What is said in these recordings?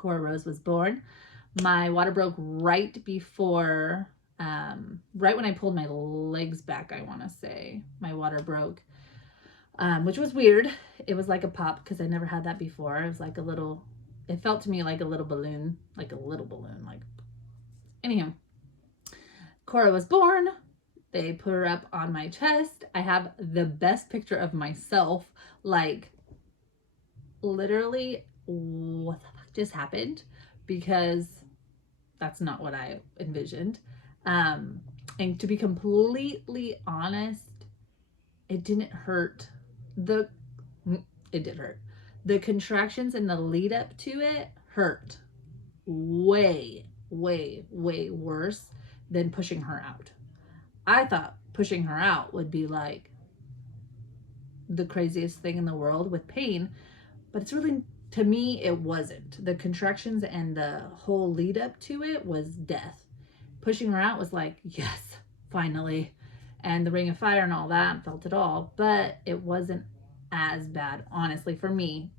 Cora was born. My water broke right before, right when I pulled my legs back, I want to say. My water broke, which was weird. It was like a pop because I never had that before. It was like a little, it felt to me like a little balloon, like a little balloon. Like, anyhow, Cora was born. They put her up on my chest. I have the best picture of myself, like literally, what the fuck just happened? Because that's not what I envisioned. And to be completely honest, it didn't hurt. The it did hurt. The contractions and the lead up to it hurt way, way, way worse than pushing her out. I thought pushing her out would be like the craziest thing in the world with pain, but it's really, to me, it wasn't. The contractions and the whole lead up to it was death. Pushing her out was like, yes, finally. And the ring of fire and all that, felt it all, but it wasn't as bad, honestly, for me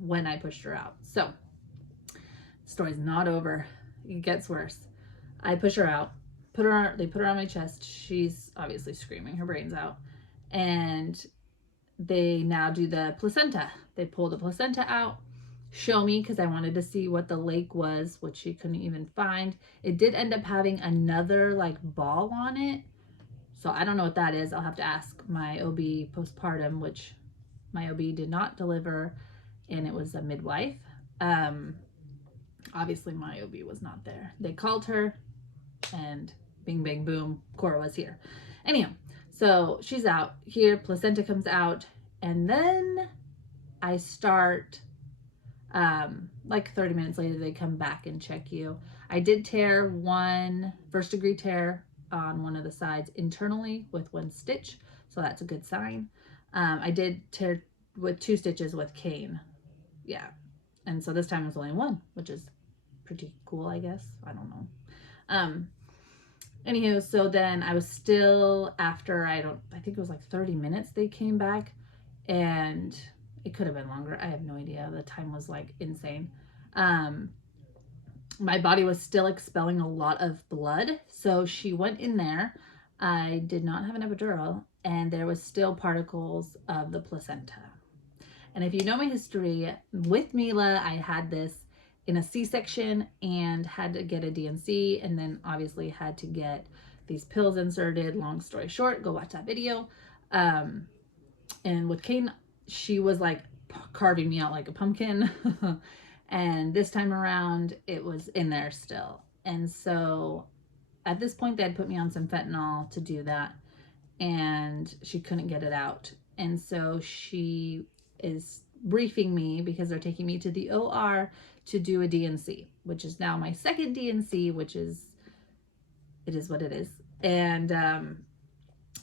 when I pushed her out. So, the story's not over. It gets worse. I push her out. They put her on my chest. She's obviously screaming her brains out. And they now do the placenta. They pull the placenta out, show me, because I wanted to see what the lake was, which she couldn't even find. It did end up having another like ball on it. So I don't know what that is. I'll have to ask my OB postpartum, which my OB did not deliver, and it was a midwife. Obviously my OB was not there. They called her, and bing, bang, boom, Cora was here. Anyhow, so she's out here, placenta comes out, and then I start, like 30 minutes later, they come back and check you. I did tear one first degree tear on one of the sides internally with one stitch, so that's a good sign. I did tear with 2 stitches with cane. Yeah. And so this time it was only 1, which is pretty cool, I guess. I don't know. Anywho, so then I was still, after, I think it was like 30 minutes they came back, and it could have been longer. I have no idea. The time was like insane. My body was still expelling a lot of blood. So she went in there. I did not have an epidural, and there was still particles of the placenta. And if you know my history with Mila, I had this in a C-section and had to get a DNC, and then obviously had to get these pills inserted. Long story short, go watch that video. And with Kane, she was like carving me out like a pumpkin. And this time around, it was in there still. And so at this point, they had put me on some fentanyl to do that, and she couldn't get it out. And so she is briefing me because they're taking me to the OR to do a DNC, which is now my second DNC, which is, it is what it is. And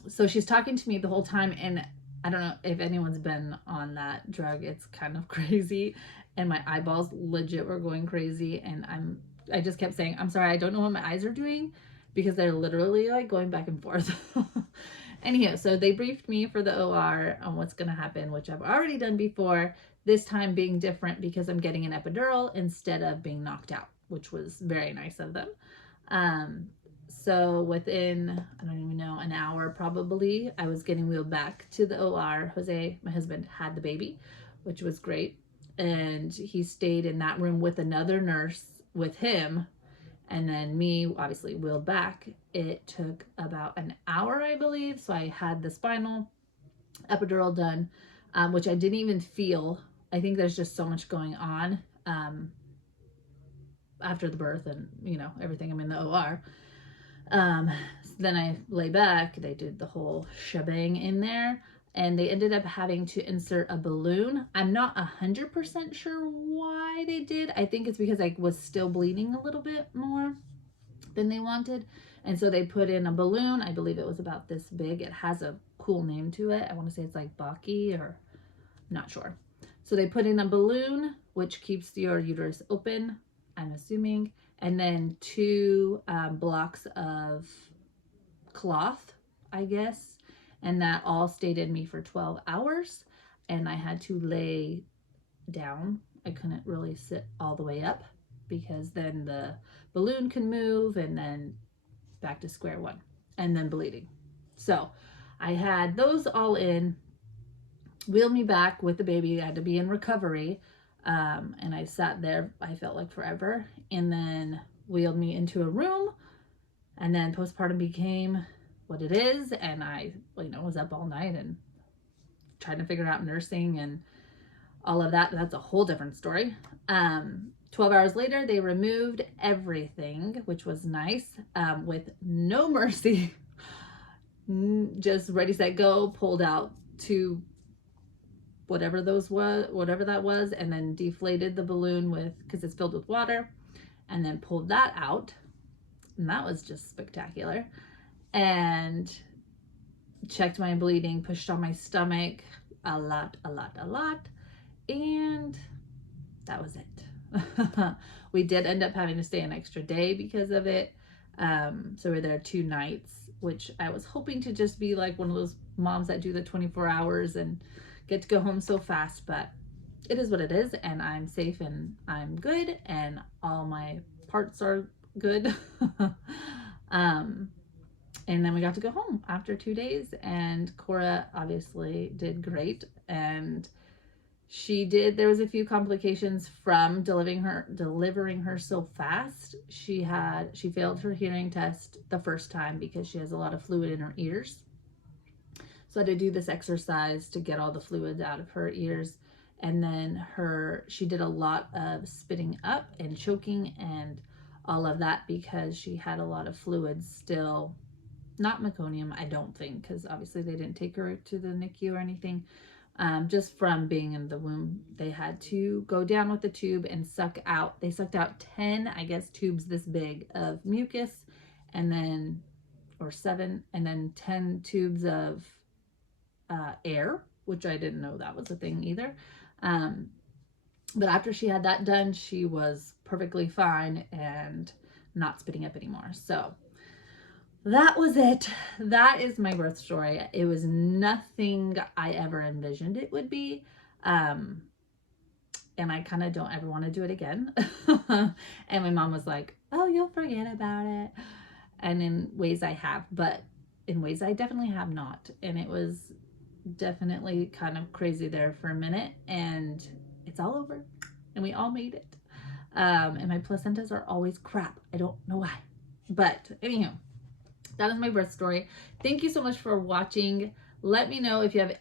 so she's talking to me the whole time, and I don't know if anyone's been on that drug. It's kind of crazy, and my eyeballs legit were going crazy, and I just kept saying, I'm sorry, I don't know what my eyes are doing, because they're literally like going back and forth. Anyhow, so they briefed me for the OR on what's going to happen, which I've already done before, this time being different because I'm getting an epidural instead of being knocked out, which was very nice of them. So within, I don't even know, an hour probably, I was getting wheeled back to the OR. Jose, my husband, had the baby, which was great. And he stayed in that room with another nurse with him. And then me, obviously, wheeled back. It took about an hour, I believe. So I had the spinal epidural done, which I didn't even feel. I think there's just so much going on after the birth and, you know, everything. I'm in the OR. So then I lay back. They did the whole shebang in there, and they ended up having to insert a balloon. I'm not 100% sure why they did. I think it's because I was still bleeding a little bit more than they wanted. And so they put in a balloon. I believe it was about this big. It has a cool name to it. I want to say it's like Baki, or I'm not sure. So they put in a balloon, which keeps your uterus open, I'm assuming. And then 2 blocks of cloth, I guess. And that all stayed in me for 12 hours. And I had to lay down I couldn't really sit all the way up because then the balloon can move and then back to square one and then bleeding. So I had those all in, wheeled me back with the baby. I had to be in recovery. And I sat there, I felt like forever, and then wheeled me into a room. And then postpartum became what it is. And I, was up all night and trying to figure out nursing and all of that. That's a whole different story. 12 hours later, they removed everything, which was nice, with no mercy. Just ready, set, go, pulled out two, whatever that was, and then deflated the balloon because it's filled with water, and then pulled that out. And that was just spectacular. And checked my bleeding, pushed on my stomach a lot. And that was it. We did end up having to stay an extra day because of it. So we were there 2 nights, which I was hoping to just be like one of those moms that do the 24 hours and get to go home so fast, but it is what it is, and I'm safe and I'm good and all my parts are good. And then we got to go home after 2 days, and Cora obviously did great. And there was a few complications from delivering her so fast. She failed her hearing test the first time because she has a lot of fluid in her ears. So I had to do this exercise to get all the fluids out of her ears. And then she did a lot of spitting up and choking and all of that because she had a lot of fluids still. Not meconium, I don't think, because obviously they didn't take her to the NICU or anything. Just from being in the womb, they had to go down with the tube and they sucked out 10, I guess, tubes this big of mucus, and then, or 7, and then 10 tubes of air, which I didn't know that was a thing either. But after she had that done, she was perfectly fine and not spitting up anymore. So that was it. That is my birth story. It was nothing I ever envisioned it would be. And I kind of don't ever want to do it again. And my mom was like, oh, you'll forget about it. And in ways I have, but in ways I definitely have not. And it was definitely kind of crazy there for a minute, and it's all over and we all made it. And my placentas are always crap. I don't know why, but anyhow, that is my birth story. Thank you so much for watching. Let me know if you have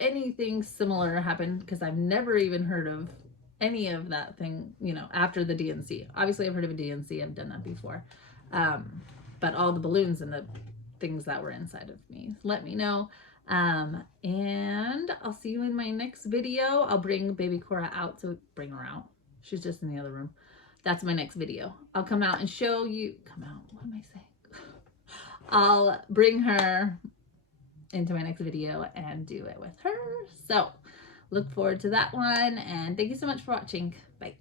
anything similar happen, because I've never even heard of any of that thing, after the DNC. Obviously I've heard of a DNC, I've done that before. But all the balloons and the things that were inside of me, let me know. And I'll see you in my next video. I'll bring baby Cora out, so bring her out. She's just in the other room. That's my next video. I'll come out and show you, what am I saying? I'll bring her into my next video and do it with her. So look forward to that one. And thank you so much for watching. Bye.